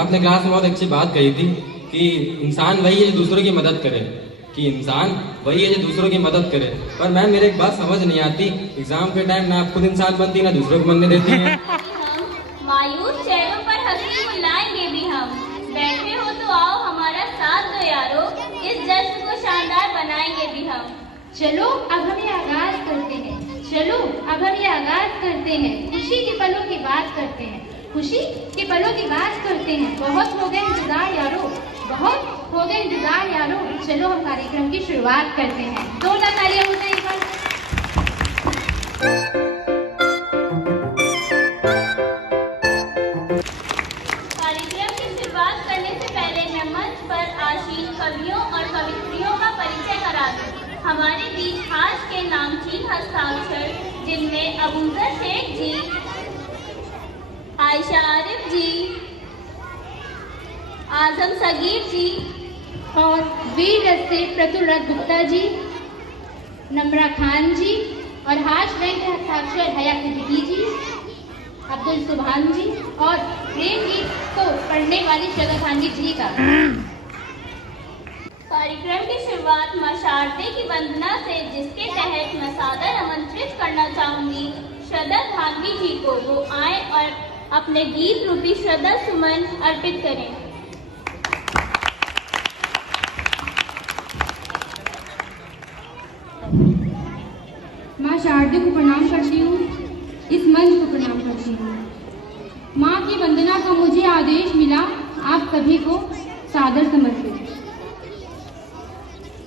आपने क्लास में बहुत अच्छी बात कही थी कि इंसान वही है जो दूसरों की मदद करे, कि इंसान वही है जो दूसरों की मदद करे। पर मैम मेरे एक बात समझ नहीं आती, एग्जाम के टाइम ना आप खुद इंसान बनती ना दूसरों को बनने देती हैं। मायूस चेहरों पर हंसी बुलाएंगे भी हम। बैठे हो तो आओ हमारा साथ दो यारो, इस जश्न को शानदार बनाएंगे भी हम। चलो अब हम ये आगाज करते हैं, चलो अब हम ये आगाज करते हैं, खुशी के पलों की बात करते हैं, खुशी के पलों की बात करते हैं। बहुत हो गए इंतजार यारो, बहुत हो गए इंतजार यारो, चलो हम कार्यक्रम की शुरुआत करते हैं। 2 तालियां हो जाए एक बार। कार्यक्रम की शुरुआत करने से पहले मैं मंच पर आशीन कवियों और कवित्रियों का परिचय करा दूं। हमारे बीच आज के नामचीन हस्ताक्षर जिनमें अबूजर शेख जी, आयशा आरिफ जी, आजम सगीर जी और वीर रथ से प्रतुलत गुप्ता जी, नम्रा खान जी और हाश रैंक के हस्ताक्षर हया सिद्दीकी जी, अब्दुल सुभान जी और प्रेम गीत को पढ़ने वाली शगफानी जी का। कार्यक्रम की शुरुआत मां शारदे की वंदना से, जिसके तहत मैं सादर आमंत्रित करना चाहूंगी श्रद्धा धानवी जी को। वो आए और अपने गीत रूपी श्रद्धा सुमन अर्पित करें। माँ शारदे को प्रणाम करती हूँ, इस मंच को प्रणाम करती हूँ। माँ की वंदना का मुझे आदेश मिला, आप सभी को सादर समर्पित।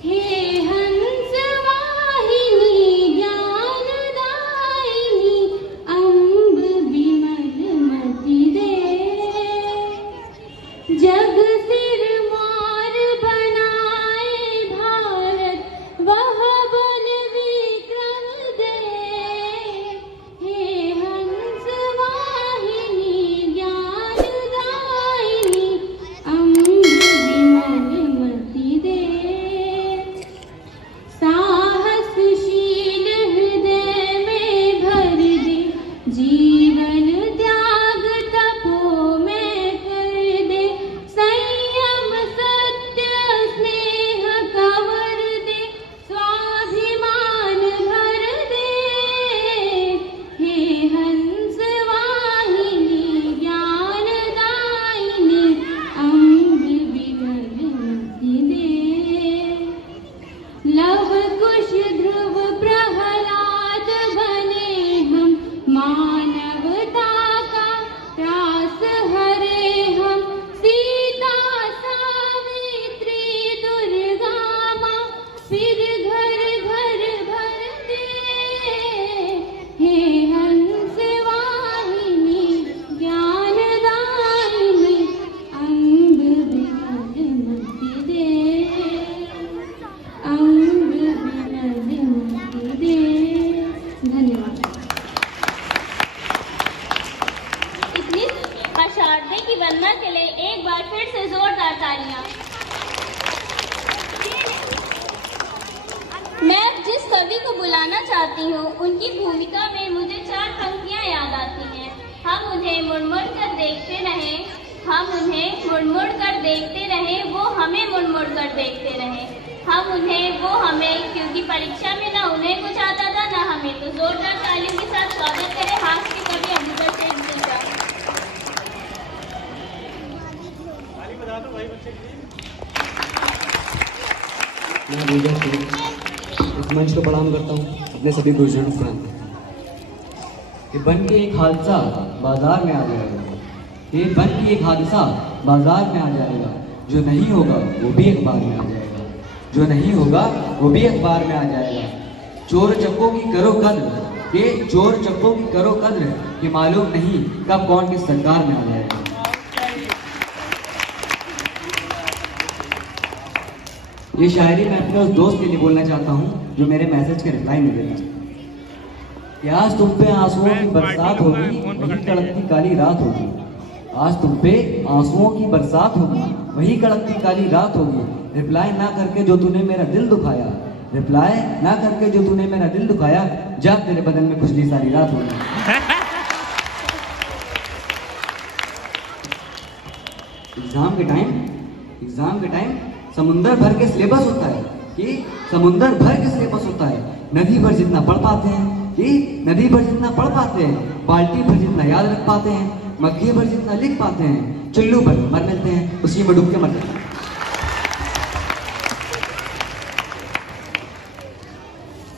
हे हंस वाहिनी ज्ञानदायिनी, अम्ब विमल मति दे, जग सिर मार बनाए भारत वह बल विक्रम दे। हे हंस वाहिनी ज्ञानदायिनी, अम्ब विमल मति दे, साहसशील हृदय में भर दे, जीवन त्याग तपो में कर दे, संयम सत्य स्नेह कवर दे, स्वाभिमान भर दे। हे हंस वाहिनी ज्ञानदायिनी, अम्ब विमल मति दे, लव कुश ध्रुव प्रहलाद बने हम, मानवता का त्रास हरे हम, सीता सावित्री दुर्गा माँ फिर घर घर भर दे। हे हंस वाहिनी ज्ञानदायिनी, अम्ब विमल मति दे, अम्ब विमल मति दे। धन्यवाद। इतनी मां शारदे की वंदना के लिए एक बार फिर से जोरदार तालियां। मैं अब जिस कवि को बुलाना चाहती हूँ, उनकी भूमिका में मुझे 4 पंक्तियाँ याद आती हैं। हम उन्हें मुड़मुड़ कर देखते रहे, हम उन्हें मुड़मुड़ कर देखते रहे, वो हमें मुड़मुड़ कर देखते रहे, हम उन्हें वो हमें, क्योंकि परीक्षा में ना उन्हें कुछ आता था ना हमें। तो जोरदार तालियों के साथ स्वागत करें हाथ के कवि अबूजर शेख जी का। मैं अबूजर शेख इस मंच को प्रणाम करता हूँ अपने सभी गुरुजनों को प्रणाम करता हूँ। ये बन के एक हादसा बाजार में आ जाएगा, ये बन के एक हादसा बाजार में आ जाएगा, जो नहीं होगा वो भी अखबार में आ जाएगा, जो नहीं होगा वो भी अखबार में आ जाएगा। चोर चक्कों की करो कद्र, ये चोर चक्कों की करो कद्र, कि मालूम नहीं कब कौन किस सरकार में आ जाएगा। ये शायरी मैं अपने उस दोस्त के लिए बोलना चाहता हूँ जो मेरे मैसेज के रिप्लाई नहीं देता। कि आज तुम पे आंसुओं की बरसात होगी, वही कड़कती काली रात होगी। आज तुम पे आंसुओं की बरसात होगी, वही कड़कती काली रात होगी। रिप्लाई ना करके जो तूने मेरा दिल दुखाया, रिप्लाई ना करके जो तूने मेरा दिल दुखाया, जा तेरे बदन में खुजली सारी रात होगी। एग्जाम के टाइम समुंदर भर के सिलेबस होता है कि समुंदर भर के सिलेबस होता है। नदी भर जितना पढ़ पाते हैं कि नदी भर जितना पढ़ पाते हैं, बाल्टी भर जितना याद रख पाते हैं, मग्गे भर जितना लिख पाते हैं, चुल्लू भर मर मिलते हैं, उसी में डूब के मर जाते हैं।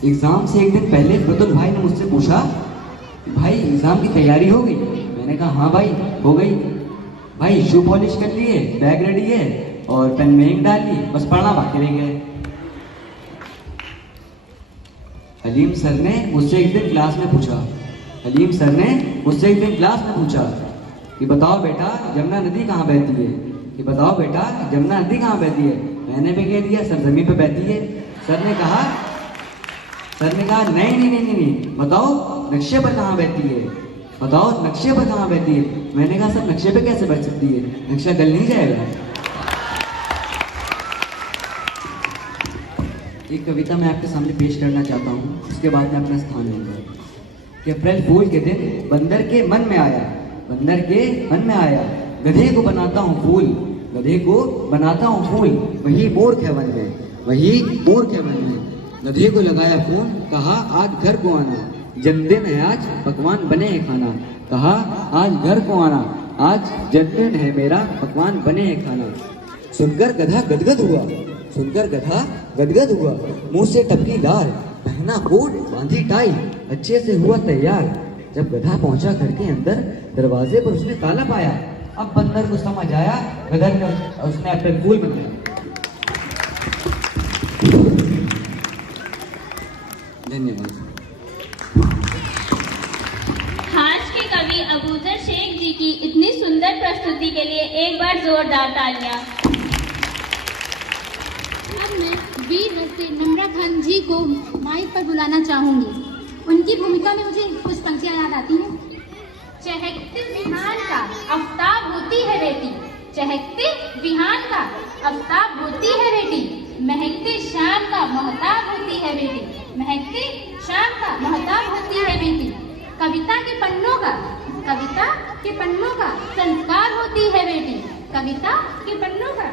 एग्जाम से एक दिन पहले मृदुल भाई ने मुझसे पूछा, भाई एग्जाम की तैयारी हो गई? मैंने कहा हाँ भाई हो गई। भाई शू पॉलिश कर लिए, बैग रेडी है और पेन में इंक डाल ली, बस पढ़ना बाकी रह गया। हलीम सर ने मुझसे एक दिन क्लास में पूछा कि बताओ बेटा जमुना नदी कहाँ बहती है? कि बताओ बेटा जमुना नदी कहाँ बहती है? मैंने भी कह दिया सर जमीन पे बहती है। सर ने कहा नहीं, बताओ नक्शे पर कहाँ बहती है? मैंने कहा सर नक्शे पे कैसे बह सकती है, नक्शा गल नहीं जाएगा। एक कविता मैं आपके सामने पेश करना चाहता हूँ, उसके बाद मैं अपना स्थान लूंगा। कि अप्रैल फूल के दिन बंदर के मन में आया, गधे को बनाता हूँ फूल, वही मूर्ख है मन में। गधे को लगाया फोन, कहा आज घर को आना, जन्मदिन है आज पकवान बने हैं खाना। कहा आज घर को आना, आज जन्मदिन है मेरा पकवान बने हैं खाना। सुनकर गधा गदगद हुआ, मुंह से टपकी लार, पहना कोट बांधी टाई, अच्छे से हुआ तैयार। जब गधा पहुंचा घर के अंदर, दरवाजे पर उसने ताला पाया। अब बंदर को समझ आया गधा ने उसने अप्रैल फूल बनाया। धन्यवाद। आज के कवि अबूजर शेख जी की इतनी सुंदर प्रस्तुति के लिए एक बार जोरदार तालियां। अब मैं वीर रत्न नम्रा खान जी को माइक पर बुलाना चाहूंगी। उनकी भूमिका में मुझे कुछ पंक्तियां याद आती हैं। चहकते विहान का आफ्ताब होती है बेटी, चहकते विहान का आफ्ताब होती है बेटी, महकते शाम का महताब होती है बेटी, महकते शाम का महताब होती है बेटी। कविता के पन्नों का संस्कार होती है बेटी, कविता के पन्नों का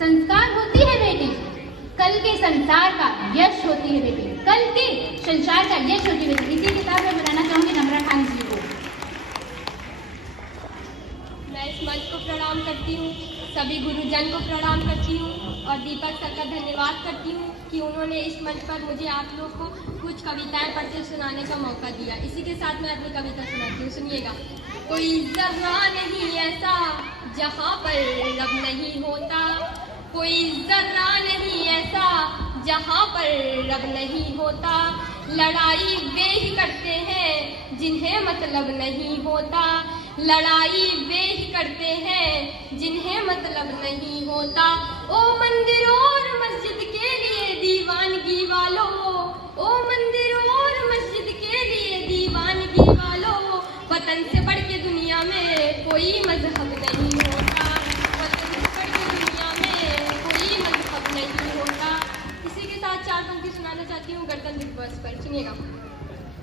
संस्कार होती है बेटी। कल के संसार का यश होती है बेटी, कल के संसार का यश होती है बेटी। इसी किताब में बुलाना चाहूंगी नम्रा खान जी को। मैं इस मंच को प्रणाम करती हूँ, सभी गुरुजन को प्रणाम करती हूँ और दीपक सर का धन्यवाद करती हूँ कि उन्होंने इस मंच पर मुझे आप लोग को कुछ कविताएं पढ़कर सुनाने का मौका दिया। इसी के साथ मैं अपनी कविता सुनाती हूँ, सुनिएगा। कोई जर्रा नहीं ऐसा जहाँ पर रब नहीं होता, कोई जर्रा नहीं ऐसा जहाँ पर रब नहीं होता। लड़ाई वे ही करते हैं जिन्हें मतलब नहीं होता, लड़ाई वे ही करते हैं जिन्हें मतलब नहीं होता। ओ मंदिर और मस्जिद के लिए दीवानगी वालों, ओ मंदिर और मस्जिद के लिए दीवानगी वालों, वतन से बढ़ के दुनिया में कोई मजहब नहीं होता, वतन से बढ़ के दुनिया में कोई मजहब नहीं होता। इसी के साथ चार पंक्ति सुनाना चाहती हूँ गणतंत्र दिवस पर, सुनिएगा।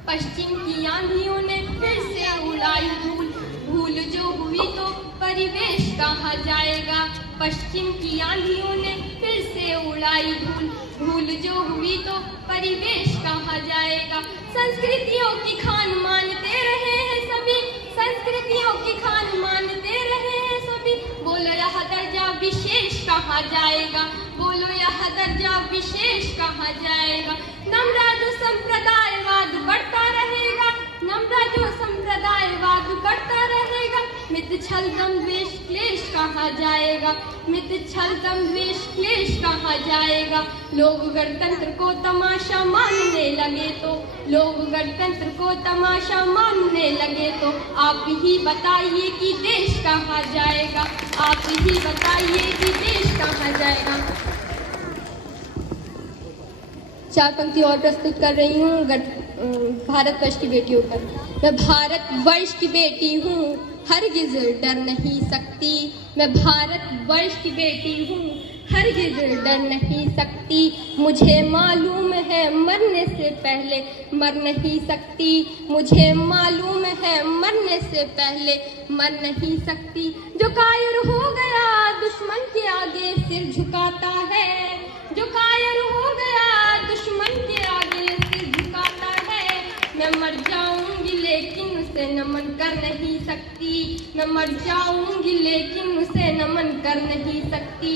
पश्चिम की आंधियों ने फिर से उड़ाई धूल, भूल जो हुई तो परिवेश कहाँ जाएगा। पश्चिम की आंधियों ने फिर से उड़ाई धूल, भूल जो हुई तो परिवेश कहाँ जाएगा। संस्कृतियों की खान मानते रहे हैं सभी, संस्कृतियों की खान मानते रहे हैं सभी, बोलो यह दर्जा विशेष कहाँ जाएगा, बोलो यह दर्जा विशेष कहाँ जाएगा। नम्रा जो संप्रदायवाद बढ़ता रहेगा, नम्रा जो संप्रदायवाद बढ़ता रहेगा, मित्र छल दम द्वेष क्लेश कहाँ जाएगा, मित्र छल दम द्वेष क्लेश कहाँ जाएगा। लोग गणतंत्र को तमाशा मानने लगे तो, लोग गणतंत्र को तमाशा मानने लगे तो, आप ही बताइए कि देश कहाँ जाएगा, आप ही बताइए कि देश कहाँ जाएगा। चार पंक्ति और प्रस्तुत कर रही हूँ भारतवर्ष की बेटियों पर। मैं भारतवर्ष की बेटी हूँ, हरगिज डर नहीं सकती, मैं भारतवर्ष की बेटी हूँ, हरगिज डर नहीं सकती। मुझे मालूम है मरने से पहले मर नहीं सकती, मुझे मालूम है मरने से पहले मर नहीं सकती। जो कायर हो गया झुकाता है, जो कायर हो गया दुश्मन के आगे सिर झुकाता है। मैं मर जाऊंगी लेकिन उसे नमन कर नहीं सकती, मैं मर जाऊंगी लेकिन उसे नमन कर नहीं सकती।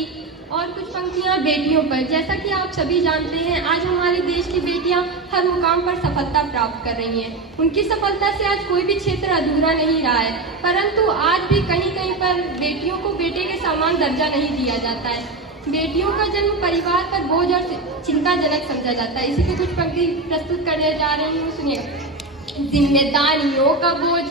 और कुछ पंक्तियां बेटियों पर। जैसा कि आप सभी जानते हैं, आज हमारे देश की बेटियां हर मुकाम पर सफलता प्राप्त कर रही हैं। उनकी सफलता से आज कोई भी क्षेत्र अधूरा नहीं रहा है, परंतु आज भी कहीं कहीं पर बेटियों को बेटे के समान दर्जा नहीं दिया जाता है। बेटियों का जन्म परिवार पर बोझ और चिंताजनक समझा जाता है। इसी पे कुछ पंक्ति प्रस्तुत करने जा रही हूँ, सुनिए। जिम्मेदारियों का बोझ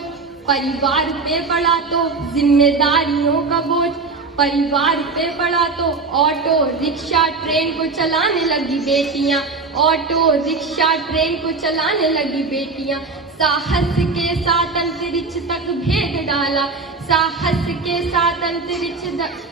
परिवार पे पड़ा तो, जिम्मेदारियों का बोझ परिवार पे पड़ा तो, ऑटो रिक्शा ट्रेन को चलाने लगी बेटियां, ऑटो रिक्शा ट्रेन को चलाने लगी बेटियां। साहस के साथ अंतरिक्ष तक भेद डाला, साहस के साथ अंतरिक्ष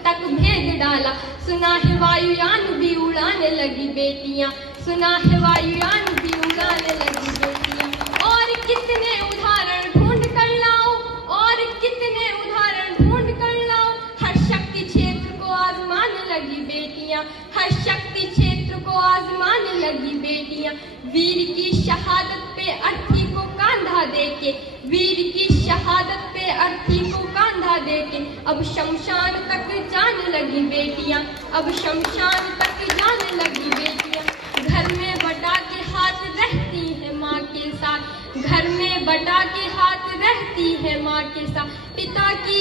तक भेद डाला। सुना है वायुयान भी उड़ाने लगी बेटियां, सुना है वायुयान भी उड़ाने लगी बेटियां। और कितने उदाहरण ढूंढ कर लाओ, और कितने उदाहरण ढूंढ कर लाओ। हर शक्ति क्षेत्र को आजमाने लगी बेटियां, हर शक्ति क्षेत्र को आजमाने लगी बेटियां। वीर की शहादत पे अर्थी को कांधा देके, वीर की शहादत पे अर्थी को कांधा देके, अब शमशान तक जाने लगी बेटियां, अब शमशान तक जाने लगी बेटियां। घर में बटा के हाथ रहती है माँ के साथ, घर में बटा के हाथ रहती है माँ के साथ। पिता की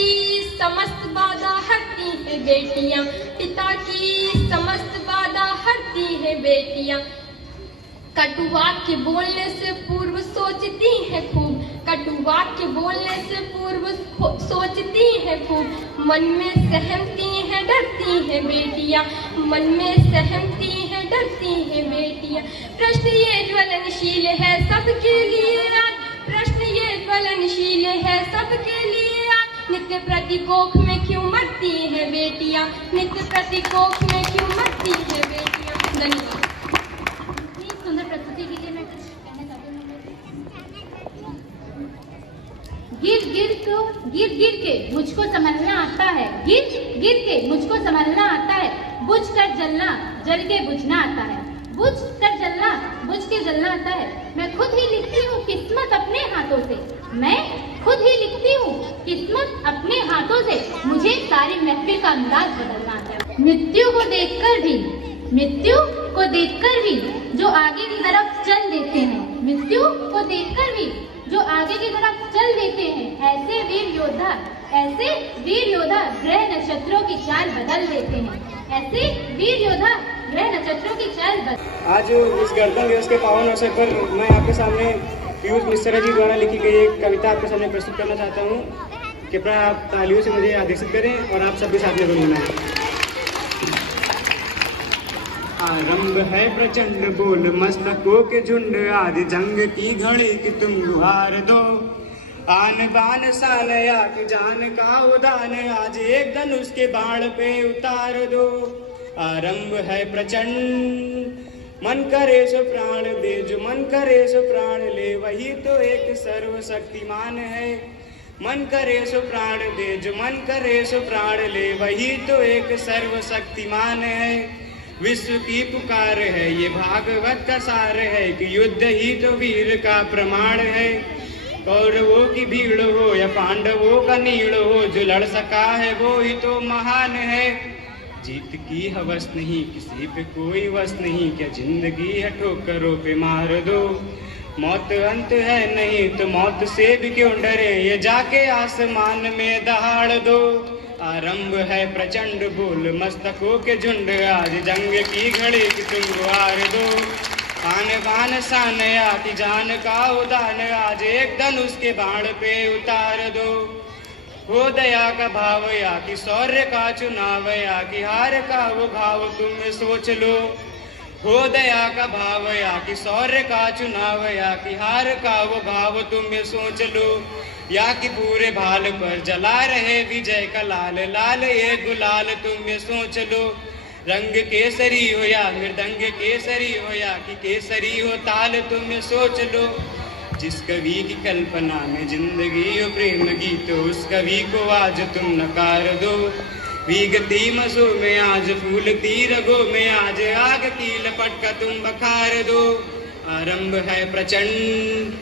समस्त बाधा हरती है बेटियां, पिता की समस्त बाधा हरती है बेटियां। कटुवाक्य बोलने से पूर्व सोचती है खूब, कटुवाक्य बोलने से पूर्व सोचती है खूब। मन में सहमती है डरती है बेटियां, मन में सहमती है डरती है बेटियां। प्रश्न ये ज्वलनशील है सबके लिए आज, प्रश्न ये ज्वलनशील है सबके लिए आज। नित्य प्रतिकोख में क्यों मरती है बेटियां, नित्य प्रतिकोख में क्यों मरती है बेटियां। धन्यवाद। सुंदर प्रस्तुति के लिए मैं कुछ कहना चाहती हूँ। गिर के मुझको संभलना आता है, गिर के मुझको संभलना आता है। बुझ कर जलना जल के बुझना आता है, बुझ कर जलना बुझ के जलना आता है। मैं खुद ही लिखती हूँ किस्मत अपने हाथों से, मैं खुद ही लिखती हूँ किस्मत अपने हाथों से। मुझे सारी महफिल का अंदाज बदलना आता है। मृत्यु को देखकर भी, मृत्यु को देखकर भी जो आगे की तरफ चल देते हैं, मृत्यु को देखकर भी जो आगे की तरफ चल देते हैं। ऐसे वीर योद्धा, ऐसे वीर योद्धा ग्रह नक्षत्रों की चाल बदल देते हैं, ऐसे वीर योद्धा ग्रह नक्षत्रों की चाल बदल। आज इस गणतंत्र दिवस के पावन अवसर पर मैं आपके सामने पीयूष मिश्रा जी द्वारा लिखी गई एक कविता आपके सामने प्रस्तुत करना चाहता हूँ। कृपया आप तालियों से मुझे आदेशित करें और आप सभी साथ में गुनगुनाएं। आरंभ है प्रचंड बोल मस्तकों के झुंड, आज जंग की घड़ी कि तुम गुहार दो। आन बान शान या कि जान का उदान, आज एक धनुष के बाण पे उतार दो। आरंभ है प्रचंड, मन करे सो प्राण दे, जो मन करे सो प्राण ले, वही तो एक सर्वशक्तिमान है। मन करे सो प्राण दे, जो मन करे सो प्राण ले, वही तो एक सर्वशक्तिमान है। विश्व की पुकार है, ये भागवत का सार है कि युद्ध ही तो वीर का प्रमाण है। कौरवों की भीड़ हो या पांडवों का नीड़ हो, जो लड़ सका है वो ही तो महान है। जीत की हवस नहीं, किसी पे कोई वस नहीं, क्या जिंदगी है ठोकरों पे मार दो। मौत अंत है नहीं तो मौत से भी क्यों डरे, ये जाके आसमान में दहाड़ दो। आरंभ है प्रचंड बोल मस्तकों के झुंड, आज जंग की घड़ी कि तुम गुहार दो। आन बान शान या कि जान का उदान, आज एक धनुष के बाण पे उतार दो। हो दया का भाव या कि शौर्य का चुनाव, या कि हार का वो भाव तुम सोच लो। हो दया का भाव या कि शौर्य का चुनाव, या कि हार का वो भाव तुम सोच लो। या कि पूरे भाल पर जला रहे विजय का लाल, लाल ये गुलाल तुम सोच लो। रंग केसरी हो या मृदंग केसरी हो, या कि केसरी हो ताल तुम सोच लो। जिस कवि की कल्पना में जिंदगी हो प्रेम गीत, उस कवि को आज तुम नकार दो। भीगती मसों में आज फूलती रगों में आज आग की लपट का तुम बखार दो। आरंभ है प्रचंड,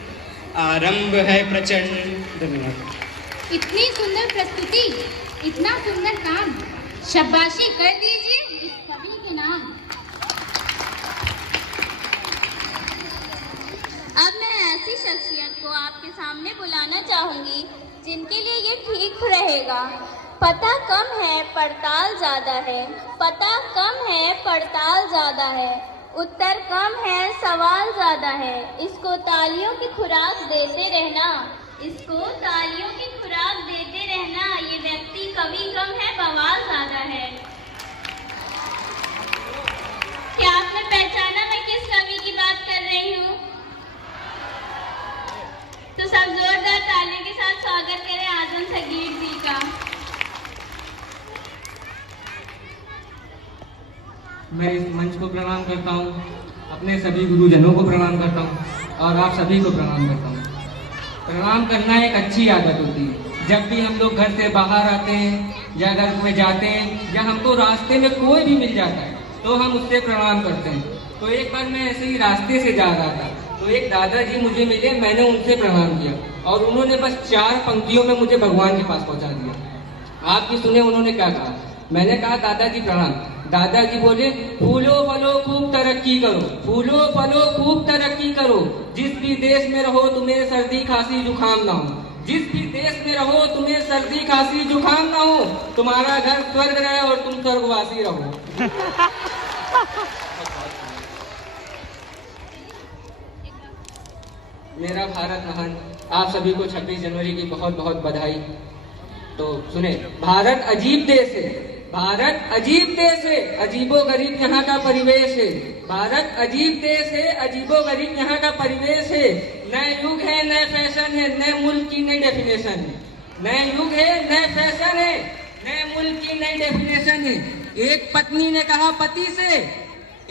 आरंभ है प्रचंड। धन्यवाद। इतनी सुंदर प्रस्तुति, इतना सुंदर काम, शाबाशी कर दीजिए इस कवि के नाम। अब मैं ऐसी शख्सियत को आपके सामने बुलाना चाहूंगी जिनके लिए ये ठीक रहेगा। पता कम है पड़ताल ज्यादा है, पता कम है पड़ताल ज्यादा है, उत्तर कम है सवाल ज्यादा है। इसको तालियों की खुराक देते रहना, इसको तालियों की खुराक देते रहना। ये व्यक्ति कवि कम है बवाल ज्यादा है। क्या आपने पहचाना मैं किस कवि की बात कर रही हूँ? तो सब जोरदार तालियों के साथ स्वागत करें आजम सगीर जी का। मैं इस मंच को प्रणाम करता हूँ, अपने सभी गुरुजनों को प्रणाम करता हूँ और आप सभी को प्रणाम करता हूँ। प्रणाम करना एक अच्छी आदत होती है। जब भी हम लोग घर से बाहर आते हैं या घर में जाते हैं या हमको रास्ते में कोई भी मिल जाता है तो हम उससे प्रणाम करते हैं। तो एक बार मैं ऐसे ही रास्ते से जा रहा था तो एक दादाजी मुझे मिले, मैंने उनसे प्रणाम किया और उन्होंने बस 4 पंक्तियों में मुझे भगवान के पास पहुंचा दिया। आप भी सुने उन्होंने क्या कहा। मैंने कहा दादाजी प्रणाम। दादाजी बोले फूलो फलो खूब तरक्की करो, फूलो फलो खूब तरक्की करो। जिस भी देश में रहो तुम्हें सर्दी खांसी जुकाम ना हो, जिस भी देश में रहो तुम्हें सर्दी खांसी जुकाम ना हो। तुम्हारा घर स्वर्ग रहे और तुम स्वर्गवासी रहो। मेरा भारत महान। आप सभी को 26 जनवरी की बहुत बहुत बधाई। तो सुने, भारत अजीब देश है, भारत अजीब देश है, अजीबो गरीब यहाँ का परिवेश है। भारत अजीब देश है, अजीबो गरीब यहाँ का परिवेश है। नए युग है, नए फैशन है, नए मुल्क की नई डेफिनेशन है। नए युग है, नए फैशन है, नए मुल्क की नई डेफिनेशन है। एक पत्नी ने कहा पति से,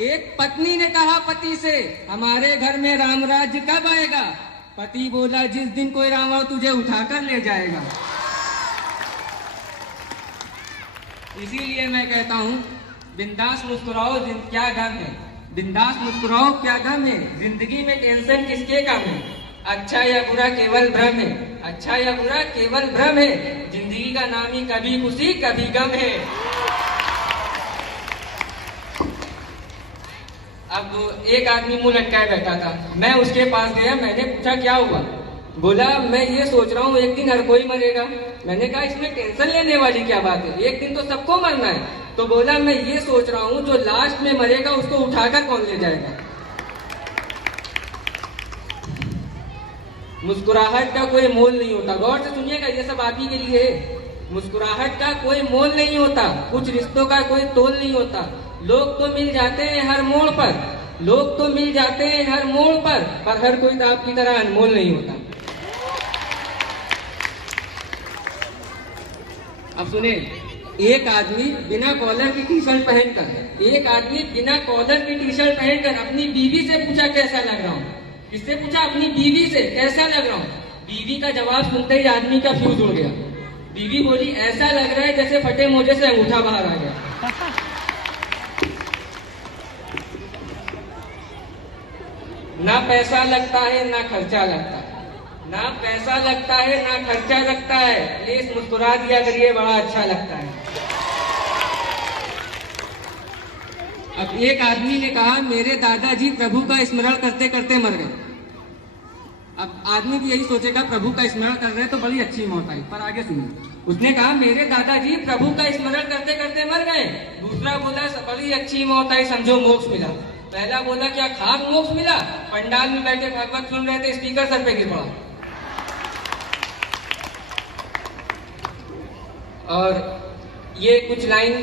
एक पत्नी ने कहा पति से, हमारे घर में राम राज्य कब आएगा? पति बोला जिस दिन कोई रावण तुझे उठाकर ले जाएगा। इसीलिए मैं कहता हूँ बिंदास मुस्कुराओ, क्या गम है, बिंदास मुस्कुराओ क्या गम है। जिंदगी में टेंशन किसके काम है? अच्छा या बुरा केवल भ्रम है, अच्छा या बुरा केवल भ्रम है। जिंदगी का नाम ही कभी खुशी कभी गम है। अब एक आदमी मुंह लटकाए बैठा था, मैं उसके पास गया, मैंने पूछा क्या हुआ? बोला मैं ये सोच रहा हूँ एक दिन हर कोई मरेगा। मैंने कहा इसमें टेंशन लेने वाली क्या बात है, एक दिन तो सबको मरना है। तो बोला मैं ये सोच रहा हूँ जो लास्ट में मरेगा उसको उठाकर कौन ले जाएगा। मुस्कुराहट का कोई मोल नहीं होता। गौर से सुनिएगा, ये सब आप ही के लिए है। मुस्कुराहट का कोई मोल नहीं होता, कुछ रिश्तों का कोई तोल नहीं होता। लोग तो मिल जाते हैं हर मोड़ पर, लोग तो मिल जाते हैं हर मोड़ पर हर कोई तो आपकी तरह अनमोल नहीं होता। अब सुने, एक आदमी बिना कॉलर की टी शर्ट पहनकर, एक आदमी बिना कॉलर की टी शर्ट पहनकर अपनी बीवी से पूछा कैसा लग रहा हूँ। किससे पूछा? अपनी बीवी से, कैसा लग रहा हूँ। बीवी का जवाब सुनते ही आदमी का फ्यूज उड़ गया। बीवी बोली ऐसा लग रहा है जैसे फटे मोजे से अंगूठा बाहर आ गया। ना पैसा लगता है ना खर्चा लगता है, ना पैसा लगता है ना खर्चा लगता है। प्लीज मुस्कुरा दिया करिए, बड़ा अच्छा लगता है। अब एक आदमी ने कहा मेरे दादाजी प्रभु का स्मरण करते करते मर गए। अब आदमी भी यही सोचेगा प्रभु का स्मरण कर रहे तो बड़ी अच्छी मौत आई, पर आगे सुनिए। उसने कहा मेरे दादाजी प्रभु का स्मरण करते करते मर गए। दूसरा बोला बड़ी अच्छी मौत आई, समझो मोक्ष मिला। पहला बोला क्या खाक मोक्ष मिला? पंडाल में बैठे भगवत सुन रहे थे, स्पीकर सर पे गिर पड़ा। और ये कुछ लाइन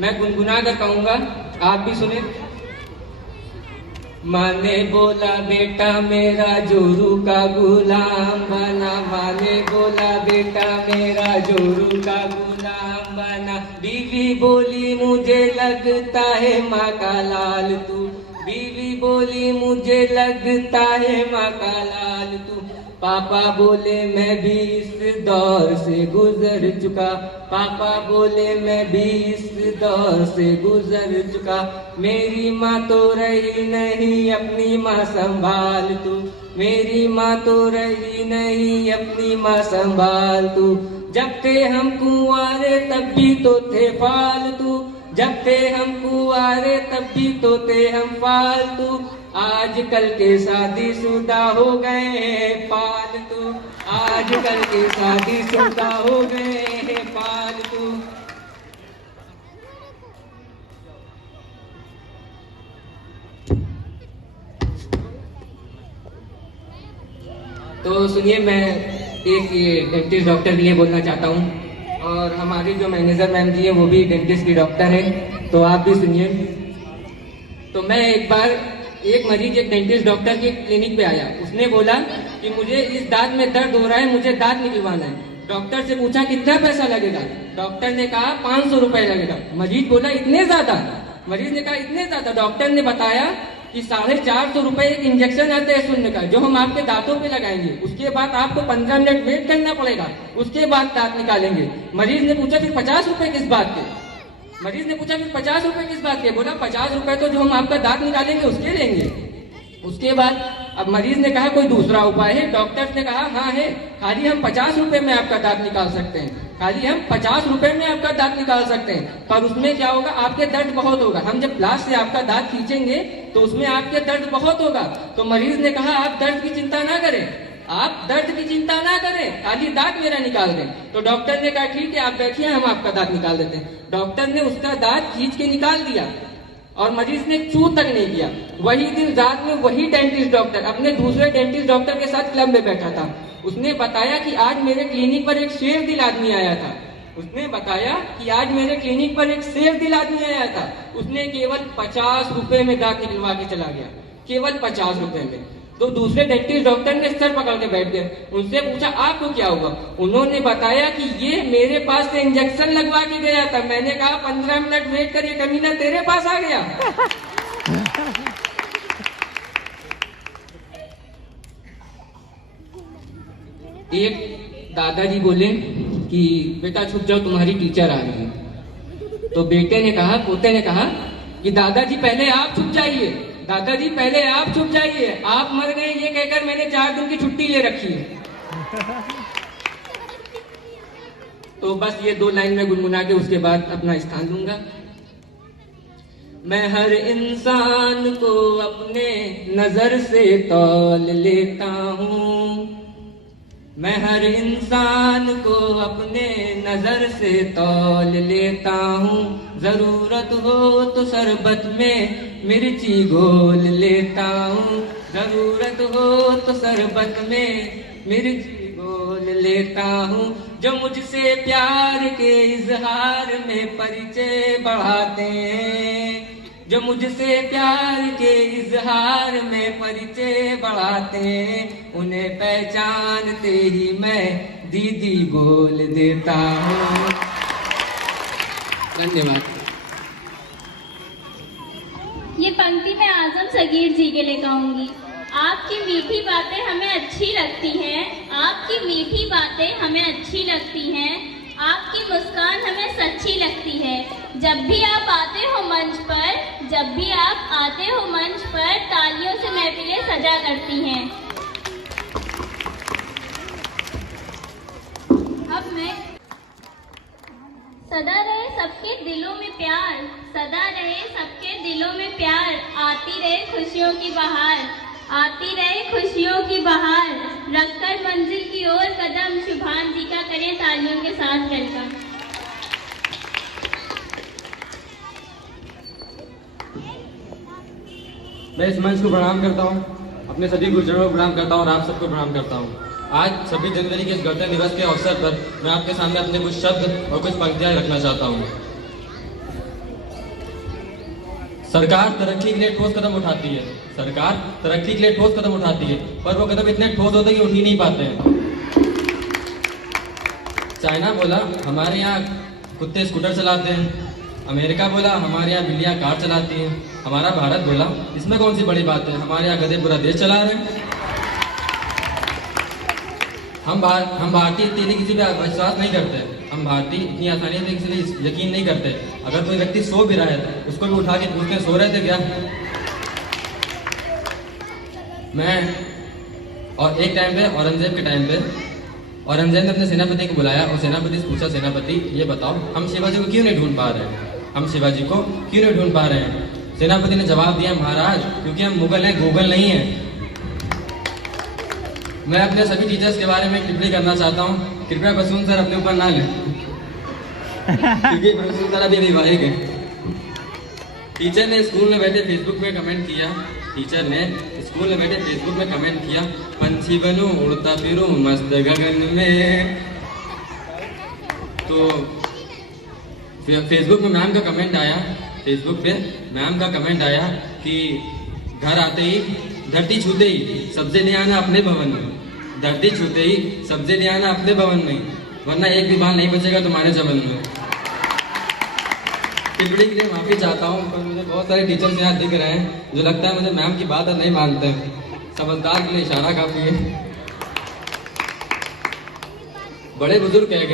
मैं गुनगुना कर कहूंगा, आप भी सुने। माँ ने बोला बेटा मेरा जोरू का गुलाम बना, माँ ने बोला बेटा मेरा जोरू का गुलाम बना। बीवी बोली मुझे लगता है माँ का लाल तू, बीवी बोली मुझे लगता है माँ का लाल तू। पापा बोले मैं भी इस दौर से गुजर चुका, पापा बोले मैं भी इस दौर से गुजर चुका। मेरी माँ तो रही नहीं अपनी माँ संभाल तू, मेरी माँ तो रही नहीं अपनी माँ संभाल तू। जब थे हम कुंवारे तब भी तो थे फालतू, जब थे हम कुंवारे तब भी तो थे हम फालतू। आजकल के शादीशुदा हो गए हैं फालतू, आजकल के शादीशुदा हो गए हैं फालतू। तो सुनिए, मैं एक डेंटिस्ट डॉक्टर के लिए बोलना चाहता हूँ, और हमारी जो मैनेजर मैम जी है वो भी डेंटिस्ट की डॉक्टर है, तो आप भी सुनिए। तो मैं एक बार एक मरीज एक डेंटिस्ट डॉक्टर के क्लिनिक पे आया, उसने बोला कि मुझे इस दांत में दर्द हो रहा है, मुझे दांत निकलवाना है। डॉक्टर से पूछा कितना पैसा लगेगा, डॉक्टर ने कहा 500 रुपए लगेगा। मरीज बोला इतने ज्यादा, मरीज ने कहा इतने ज्यादा। डॉक्टर ने बताया कि 450 रुपए एक इंजेक्शन आता है शून्य का, जो हम आपके दांतों पे लगाएंगे, उसके बाद आपको 15 मिनट वेट करना पड़ेगा, उसके बाद दांत निकालेंगे। मरीज ने पूछा फिर 50 रुपए किस बात के, मरीज ने पूछा फिर 50 रुपए किस बात के, बोला 50 रुपए तो जो हम आपका दांत निकालेंगे उसके लेंगे। उसके बाद अब मरीज ने कहा कोई दूसरा उपाय है, डॉक्टर ने कहा हाँ है, खाली हम 50 रुपए में आपका दांत निकाल सकते हैं, खाली हम 50 रुपए में आपका दांत निकाल सकते हैं, पर उसमें क्या होगा, आपके दर्द बहुत होगा। हम जब प्लास से आपका दांत खींचेंगे तो उसमें आपके दर्द बहुत होगा। तो मरीज ने कहा आप दर्द की चिंता ना करें, आप दर्द की चिंता ना करें, खाली दांत मेरा निकाल दें। तो डॉक्टर ने कहा ठीक है आप बैठिए, हम आपका दांत निकाल देते हैं। डॉक्टर ने उसका दांत खींच के निकाल दिया और मरीज ने चू तक नहीं किया। वही दिन रात में वही डेंटिस्ट डॉक्टर अपने दूसरे डेंटिस्ट डॉक्टर के साथ क्लब में बैठा था। उसने बताया कि आज मेरे क्लिनिक पर एक शेर दिल आदमी आया था, उसने बताया कि आज मेरे क्लिनिक पर एक शेर दिल आदमी आया था। उसने केवल 50 रुपए में दांत निकलवा के चला गया, केवल 50 रुपए में। तो दूसरे डेंटिस्ट डॉक्टर ने सर पकड़ के बैठ गए, उनसे पूछा आपको क्या हुआ। उन्होंने बताया कि ये मेरे पास से इंजेक्शन लगवा के गया था, मैंने कहा 15 मिनट वेट करिए, कमीना तेरे पास आ गया। एक दादाजी बोले कि बेटा छुप जाओ तुम्हारी टीचर आ रही है। तो बेटे ने कहा, पोते ने कहा कि दादाजी पहले आप छुप जाइए, दादाजी पहले आप छुप जाइए, आप मर गए ये कहकर मैंने 4 दिन की छुट्टी ले रखी है। तो बस ये 2 लाइन में गुनगुना के उसके बाद अपना स्थान लूंगा। मैं हर इंसान को अपने नजर से तौल लेता हूँ, मैं हर इंसान को अपने नजर से तौल लेता हूँ। जरूरत हो तो शरबत में मिर्ची घोल लेता हूँ, जरूरत हो तो शरबत में मिर्ची घोल लेता हूँ। जो मुझसे प्यार के इजहार में परिचय बढ़ाते हैं, जो मुझसे प्यार के इजहार में परिचय बढ़ाते हैं, उन्हें पहचानते ही मैं दीदी बोल देता हूँ। धन्यवाद। ये पंक्ति मैं आजम सगीर जी के लिए गाऊंगी। आपकी मीठी बातें हमें अच्छी लगती हैं, आपकी मीठी बातें हमें अच्छी लगती हैं, आपकी मुस्कान हमें सच्ची लगती है। जब भी आप आते हो मंच पर, जब भी आप आते हो मंच पर, तालियों से महफिलें सजा करती हैं। अब मैं सदा रहे सबके दिलों में प्यार, सदा रहे सबके दिलों में प्यार, आती रहे खुशियों की बहार, आती रहे खुशियों की बहार, रखकर मंजिल की ओर कदम, शुभान जी का करें तालियों के साथ वेलकम। मैं इस मंच को प्रणाम करता हूँ, अपने सभी गुरुजनों को प्रणाम करता हूँ और आप सबको प्रणाम करता हूँ। आज 26 जनवरी के इस गणतंत्र दिवस के अवसर पर मैं आपके सामने अपने कुछ शब्द और कुछ पंक्तियां रखना चाहता हूँ। सरकार तरक्की के लिए ठोस कदम उठाती है, सरकार तरक्की के लिए ठोस कदम उठाती है, पर वो कदम इतने ठोस होते हैं कि उठ ही नहीं पाते हैं। चाइना बोला हमारे यहाँ कुत्ते स्कूटर चलाते हैं, अमेरिका बोला हमारे यहाँ बिल्लियाँ कार चलाती हैं, हमारा भारत बोला इसमें कौन सी बड़ी बात है, हमारे यहाँ गधे पूरा देश चला रहे हैं। हम भारतीय इतनी किसी पे विश्वास नहीं करते। हम भारतीय इतनी आसानी से किसी पे यकीन नहीं करते। अगर कोई व्यक्ति सो भी रहा है उसको भी उठा के पूछते हैं, सो रहे थे क्या? मैं और एक टाइम पे औरंगजेब के टाइम पे औरंगजेब ने अपने सेनापति को बुलाया और सेनापति से पूछा, सेनापति ये बताओ हम शिवाजी को क्यों नहीं ढूंढ पा रहे हैं? हम शिवाजी को क्यों नहीं ढूंढ पा रहे हैं? सेनापति ने जवाब दिया, महाराज क्योंकि हम मुगल हैं, गूगल नहीं है। मैं अपने सभी टीचर्स के बारे में टिप्पणी करना चाहता हूँ। कृपया बसून सर अपने ऊपर ना लें क्योंकि बसून सर अभी विवाहिक है। टीचर ने स्कूल में बैठे फेसबुक में कमेंट किया, पंछी बनूं उड़ता फिरूं मस्त गगन में। तो फेसबुक में मैम का कमेंट आया कि घर आते ही धरती छूते ही सब्जे ले आना अपने भवन में, धरती छूते ही सब्जे ले आना अपने भवन में, वरना एक भी बाल नहीं बचेगा तुम्हारे चमन में। टिप्पणी के लिए माफी चाहता हूँ, पर मुझे बहुत सारे टीचर्स यहाँ दिख रहे हैं जो लगता है मुझे मैम की बात नहीं मानते हैं। समझदार के लिए इशारा काफी है। बड़े बुजुर्ग कह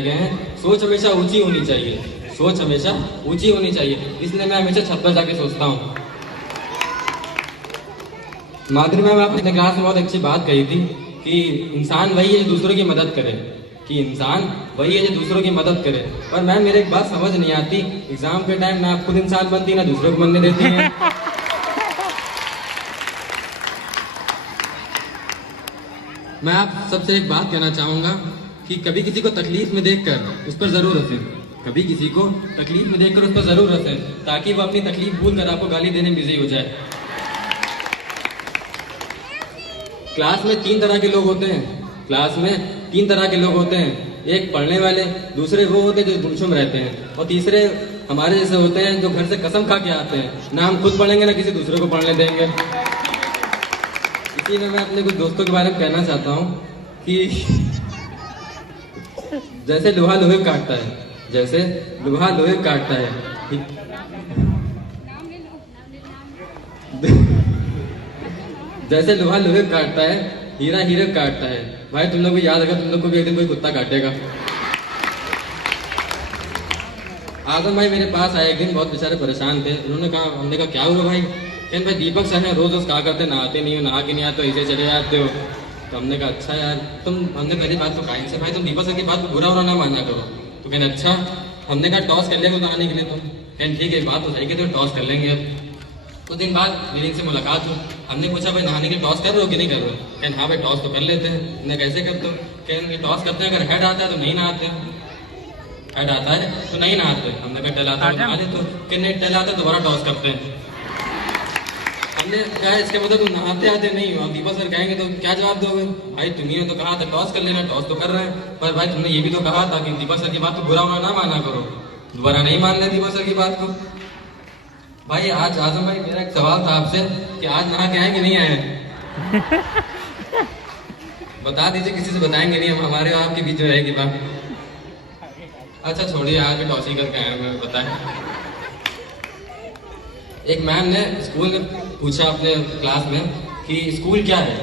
गए हैं सोच हमेशा ऊंची होनी चाहिए, इसलिए मैं हमेशा छत पर जाके सोचता हूँ। माधुरी मैम आपने अपने क्लास में बहुत अच्छी बात कही थी कि इंसान वही है जो दूसरों की मदद करे, पर मैम मेरे एक बात समझ नहीं आती, एग्जाम के टाइम ना आप खुद इंसान बनती ना दूसरों को बनने देती हैं। मैं आप सबसे एक बात कहना चाहूंगा कि कभी किसी को तकलीफ में देखकर उस पर जरूर हंसें, ताकि वो अपनी तकलीफ भूल कर आपको गाली देने में बिजी हो जाए। क्लास में तीन तरह के लोग होते हैं, एक पढ़ने वाले, दूसरे वो होते हैं जो गुमसुम रहते हैं, और तीसरे हमारे जैसे होते हैं जो घर से कसम खा के आते हैं, ना हम खुद पढ़ेंगे ना किसी दूसरे को पढ़ने देंगे। इसीलिए मैं अपने कुछ दोस्तों के बारे में कहना चाहता हूँ कि जैसे लोहा लोहे काटता है, हीरा हीरे काटता है। भाई तुम लोग भी याद रखो, तुम लोग को भी एक दिन कोई कुत्ता काटेगा। आजम भाई मेरे पास आए एक दिन, बहुत बेचारे परेशान थे। उन्होंने कहा, हमने कहा क्या हुआ भाई? कहने भाई दीपक सर हैं, रोज कहा करते नहाते नहीं हो, नहा के नहीं आते हो, ऐसे चले जाते हो। तो हमने कहा अच्छा यार हमने पहली बात तो कहा इनसे, भाई तुम दीपक सर की बात को बुरा ना माना करो। तो कहने अच्छा। हमने कहा टॉस कर लेंगे नहाने के लिए तुम? कहने ठीक है बात तो सही, तो टॉस कर लेंगे। अब कुछ दिन बाद मेरी इनसे मुलाकात हुई, हमने पूछा भाई नहाने के टॉस कर रहे हो कि नहीं कर रहे हो? कहने हाँ भाई टॉस तो कर लेते हैं। हमने कैसे करते हो? कहने टॉस करते हैं, अगर हेड आता है तो नहीं नहाते, हेड आता है तो नहीं नहाते। हमने कहा टेल आता है तो नहा लेते हो, कि नहीं टेल आता है दोबारा टॉस करते हैं। हमने कहा इसके मतलब तुम नहाते आते नहीं हो। दीपक सर कहेंगे तो क्या जवाब दोगे? भाई तुम्ही ने तो कहा था टॉस कर लेना, टॉस तो कर रहे हैं, पर भाई तुमने ये भी तो कहा था कि दीपक सर की बात को बुरा होना ना माना करो, दोबारा नहीं मान ले दीपक सर की बात को। भाई आज आजम भाई मेरा एक सवाल था आपसे कि आज नहा के आए कि नहीं आए? बता दीजिए, किसी से बताएंगे नहीं, हम हमारे और आपके बीच में रहेगी बात। अच्छा छोड़िए, आज भी टॉस ही करके आए हैं, बताएं। एक मैम ने स्कूल में पूछा अपने क्लास में कि स्कूल क्या है।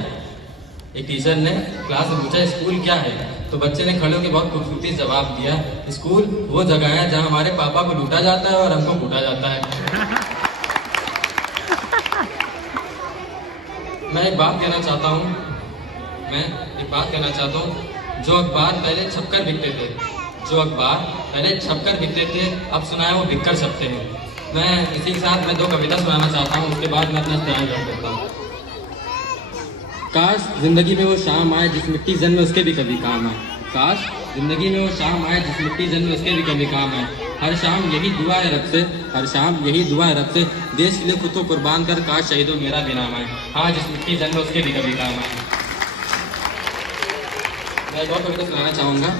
एक टीचर ने क्लास में पूछा स्कूल क्या है, तो बच्चे ने खड़े होकर बहुत खूबसूरती से जवाब दिया, स्कूल वो जगह है जहाँ हमारे पापा को लूटा जाता है और हमको कूटा जाता है। मैं एक बात कहना चाहता हूँ, जो अखबार पहले छपकर बिकते थे, अब सुनाए वो बिककर छपते हैं। मैं इसी के साथ मैं दो कविता सुनाना चाहता हूँ, उसके बाद मैं अपना ध्यान रख देता हूँ। काश जिंदगी में वो शाम आए जिस मिट्टी जन्म में उसके भी कभी काम आए, काश जिंदगी में वो शाम आए जिस मिट्टी जन्म में उसके भी कभी काम आए। हर शाम यही दुआ है रब से, देश के लिए खुद को कुर्बान कर काश शहीदों मेरा भी नाम आए। हाँ जिस मिट्टी जन्म में उसके भी कभी काम आए। मैं एक और कविता सुनाना चाहूँगा।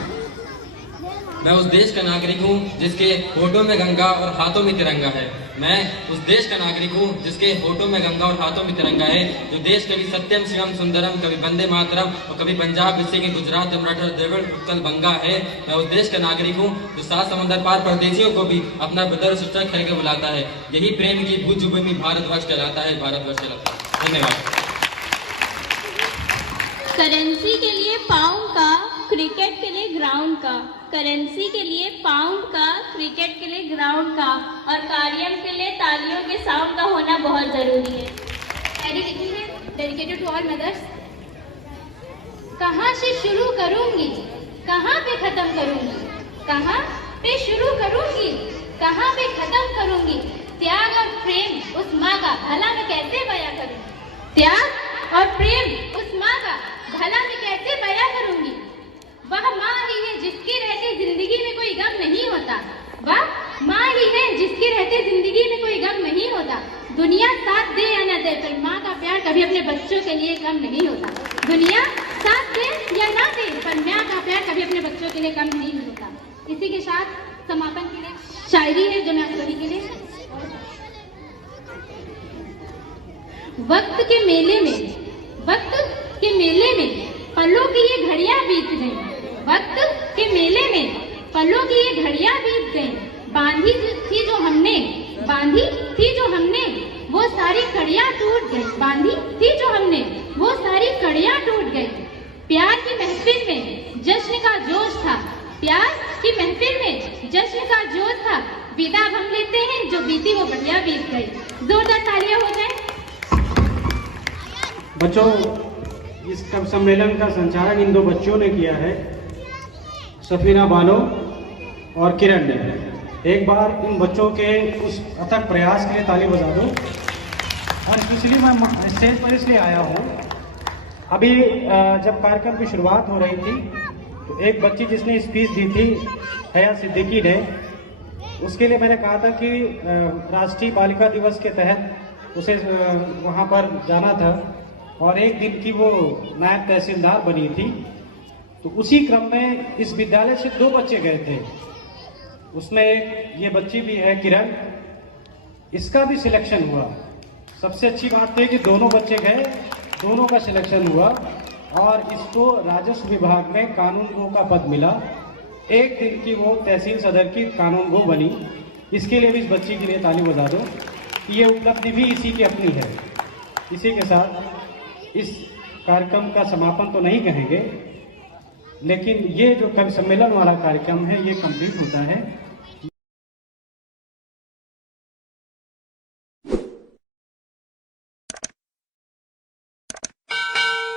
मैं उस देश का नागरिक हूँ जिसके होठों में गंगा और हाथों में तिरंगा है। मैं उस देश का नागरिक हूँ जिसके होठों में गंगा और हाथों में तिरंगा है। जो देश कभी सत्यम शिवम सुंदरम, कभी वंदे मातरम और कभी पंजाब विषय के गुजरात मराठा द्रविड़ उत्कल बंगा है। मैं उस देश का नागरिक हूँ जो 7 समंदर पार परदेशियों को भी अपना ब्रदर सिस्टर कह के बुलाता है। यही प्रेम की भूजभूमि भारतवर्ष कहलाता है, भारतवर्ष कहलाता है। धन्यवाद। करेंसी के लिए पाउंड का, क्रिकेट के लिए ग्राउंड का। करेंसी के लिए पाउंड का, क्रिकेट के लिए ग्राउंड का, और कार्यम के लिए तालियों के साउंड का होना बहुत जरूरी है। Dedicated to all mothers. कहाँ से शुरू करूंगी, कहाँ पे खत्म करूंगी, कहाँ पे शुरू करूंगी, कहाँ पे खत्म करूंगी। त्याग और प्रेम उस माँ का भला मैं कैसे बयां करूंगी। त्याग और प्रेम उस माँ का भला मैं कैसे बयां करूंगी। वह माँ ही है जिसके रहते जिंदगी में कोई गम नहीं होता। वह माँ ही है जिसके रहते जिंदगी में कोई गम नहीं होता। दुनिया साथ दे या न दे, पर माँ का प्यार कभी अपने बच्चों के लिए कम नहीं होता। दुनिया साथ दे या ना दे, पर माँ का प्यार कभी अपने बच्चों के लिए कम नहीं होता। इसी के साथ समापन के लिए शायरी है जो मैं आप सभी के लिए। वक्त के मेले में पलों की ये घड़ियां बीत गई। वक्त के मेले में पलों की ये घड़ियां बीत गई। बांधी थी जो हमने वो सारी कड़ियां टूट गई। बांधी थी जो हमने वो सारी कड़ियां टूट गई। प्यार की महफिल में जश्न का जोश था। प्यार की महफिल में जश्न का जोश था। विदा हम लेते हैं, जो बीती वो बढ़िया बीत गई। जोरदार तालियां हो जाए। बच्चों, इस कवि सम्मेलन का संचालन इन दो बच्चों ने किया है, सफीना बानो और किरण ने। एक बार इन बच्चों के उस अथक प्रयास के लिए ताली बजा दो। और इसलिए मैं स्टेज पर इसलिए आया हूँ, अभी जब कार्यक्रम की शुरुआत हो रही थी तो एक बच्ची जिसने स्पीच दी थी, हया सिद्दीकी ने, उसके लिए मैंने कहा था कि राष्ट्रीय बालिका दिवस के तहत उसे वहाँ पर जाना था और एक दिन की वो नायब तहसीलदार बनी थी। तो उसी क्रम में इस विद्यालय से 2 बच्चे गए थे। उसमें एक ये बच्ची भी है किरण, इसका भी सिलेक्शन हुआ। सबसे अच्छी बात है कि दोनों बच्चे गए, दोनों का सिलेक्शन हुआ और इसको राजस्व विभाग में कानून गो का पद मिला। एक दिन की वो तहसील सदर की कानून गो बनी। इसके लिए भी इस बच्ची के लिए ताली बजा दो। ये उपलब्धि भी इसी की अपनी है। इसी के साथ इस कार्यक्रम का समापन तो नहीं कहेंगे, लेकिन ये जो कवि सम्मेलन वाला कार्यक्रम है ये कंप्लीट होता है।